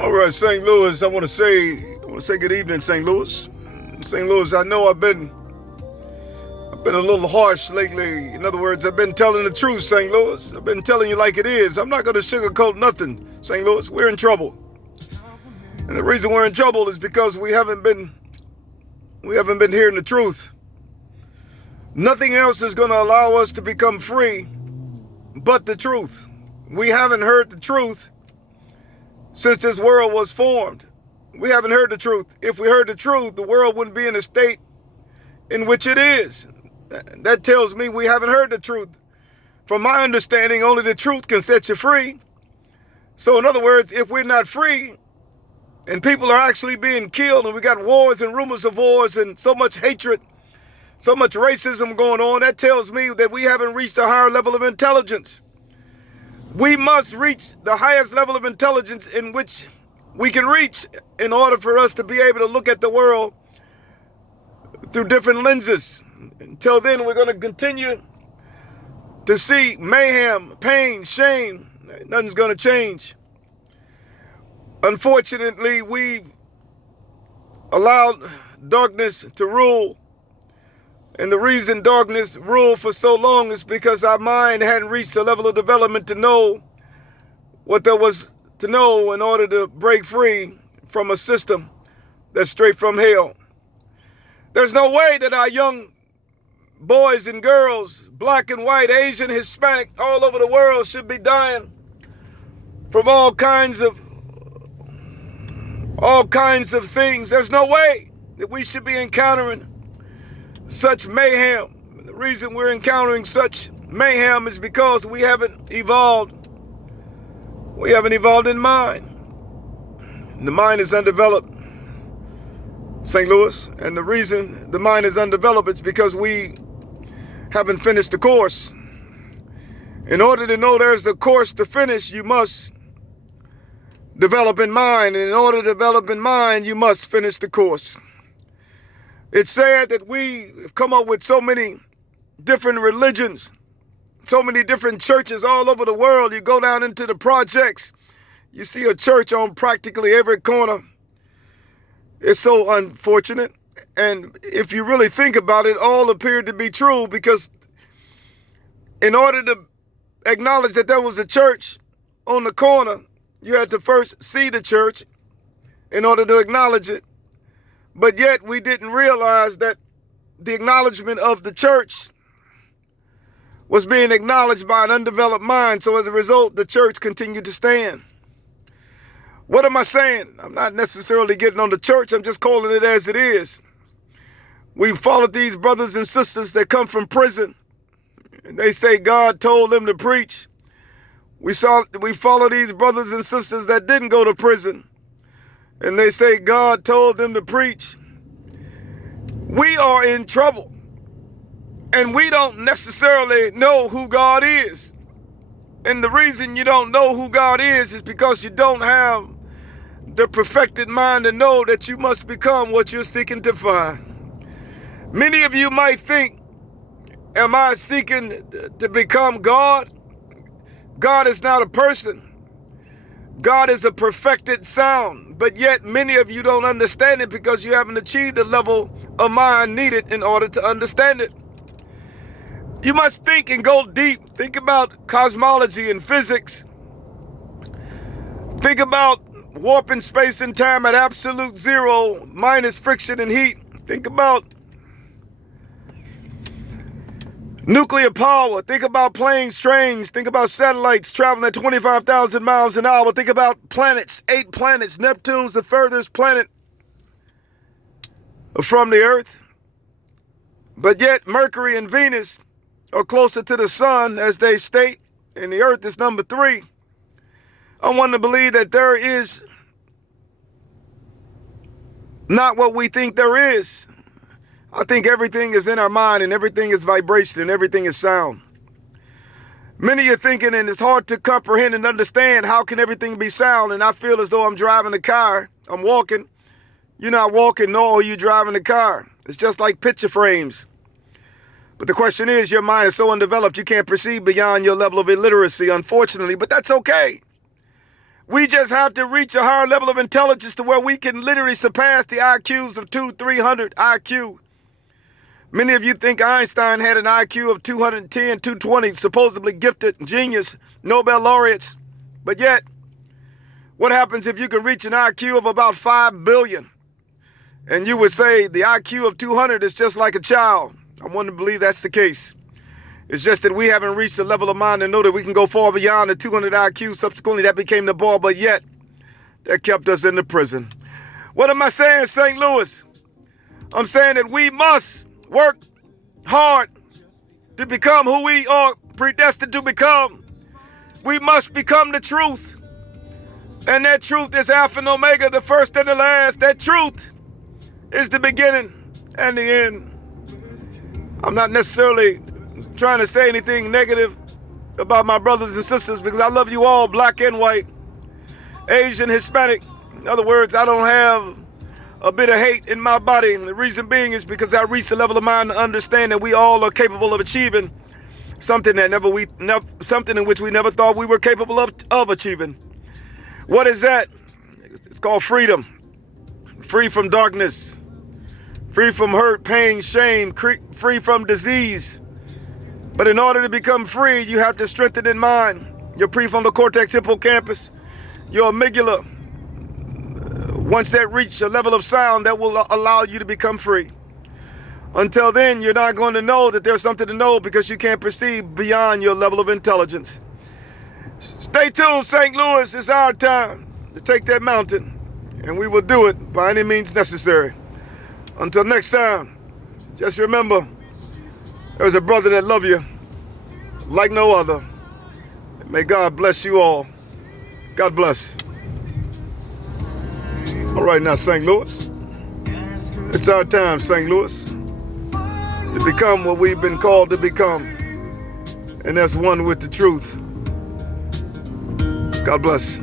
All right, St. Louis. I want to say good evening, St. Louis. St. Louis, I know I've been a little harsh lately. In other words, I've been telling the truth, St. Louis. I've been telling you like it is. I'm not going to sugarcoat nothing, St. Louis. We're in trouble. And the reason we're in trouble is because we haven't been hearing the truth. Nothing else is going to allow us to become free but the truth. We haven't heard the truth since this world was formed. We haven't heard the truth. If we heard the truth, the world wouldn't be in the state in which it is. That tells me we haven't heard the truth. From my understanding, only the truth can set you free. So in other words, if we're not free and people are actually being killed and we got wars and rumors of wars and so much hatred, so much racism going on, that tells me that we haven't reached a higher level of intelligence. We must reach the highest level of intelligence in which we can reach in order for us to be able to look at the world through different lenses. Until then, we're going to continue to see mayhem, pain, shame. Nothing's going to change. Unfortunately, we allowed darkness to rule. And the reason darkness ruled for so long is because our mind hadn't reached a level of development to know what there was to know in order to break free from a system that's straight from hell. There's no way that our young boys and girls, black and white, Asian, Hispanic, all over the world should be dying from all kinds of things. There's no way that we should be encountering such mayhem. The reason we're encountering such mayhem is because we haven't evolved. We haven't evolved in mind. The mind is undeveloped, St. Louis. And the reason the mind is undeveloped is because we haven't finished the course. In order to know there's a course to finish, you must develop in mind. And in order to develop in mind, you must finish the course. It's sad that we have come up with so many different religions, so many different churches all over the world. You go down into the projects, you see a church on practically every corner. It's so unfortunate. And if you really think about it, all appeared to be true, because in order to acknowledge that there was a church on the corner, you had to first see the church in order to acknowledge it. But yet we didn't realize that the acknowledgement of the church was being acknowledged by an undeveloped mind. So as a result, the church continued to stand. What am I saying? I'm not necessarily getting on the church. I'm just calling it as it is. We followed these brothers and sisters that come from prison. And they say God told them to preach. We follow these brothers and sisters that didn't go to prison. And they say God told them to preach. We are in trouble. And we don't necessarily know who God is. And the reason you don't know who God is because you don't have the perfected mind to know that you must become what you're seeking to find. Many of you might think, am I seeking to become God? God is not a person. God is a perfected sound, but yet many of you don't understand it because you haven't achieved the level of mind needed in order to understand it. You must think and go deep. Think about cosmology and physics. Think about warping space and time at absolute zero, minus friction and heat. Think about nuclear power. Think about planes, trains. Think about satellites traveling at 25,000 miles an hour. Think about planets, 8 planets. Neptune's the furthest planet from the Earth. But yet Mercury and Venus are closer to the sun, as they state, and the Earth is number 3. I want to believe that there is not what we think there is. I think everything is in our mind, and everything is vibration, and everything is sound. Many are thinking, and it's hard to comprehend and understand, how can everything be sound? And I feel as though I'm driving a car. I'm walking. You're not walking, nor are you driving a car. It's just like picture frames. But the question is, your mind is so undeveloped, you can't perceive beyond your level of illiteracy, unfortunately. But that's okay. We just have to reach a higher level of intelligence to where we can literally surpass the IQs of 200-300 IQ. Many of you think Einstein had an IQ of 210, 220, supposedly gifted, genius, Nobel laureates. But yet, what happens if you can reach an IQ of about 5 billion? And you would say the IQ of 200 is just like a child. I want to believe that's the case. It's just that we haven't reached a level of mind to know that we can go far beyond the 200 IQ. Subsequently, that became the bar, but yet that kept us in the prison. What am I saying, St. Louis? I'm saying that we must work hard to become who we are predestined to become. We must become the truth. And that truth is Alpha and Omega, the first and the last. That truth is the beginning and the end. I'm not necessarily trying to say anything negative about my brothers and sisters because I love you all, black and white, Asian, Hispanic. In other words, I don't have a bit of hate in my body. And the reason being is because I reached a level of mind to understand that we all are capable of achieving something that something in which we never thought we were capable of achieving. What is that? It's called freedom. Free from darkness, free from hurt, pain, shame, free from disease. But in order to become free, you have to strengthen in mind your prefrontal cortex, hippocampus, your amygdala. Once that reach a level of sound, that will allow you to become free. Until then, you're not going to know that there's something to know because you can't perceive beyond your level of intelligence. Stay tuned, St. Louis. It's our time to take that mountain, and we will do it by any means necessary. Until next time, just remember, there's a brother that loves you like no other. May God bless you all. God bless. All right now, St. Louis. It's our time, St. Louis, to become what we've been called to become. And that's one with the truth. God bless.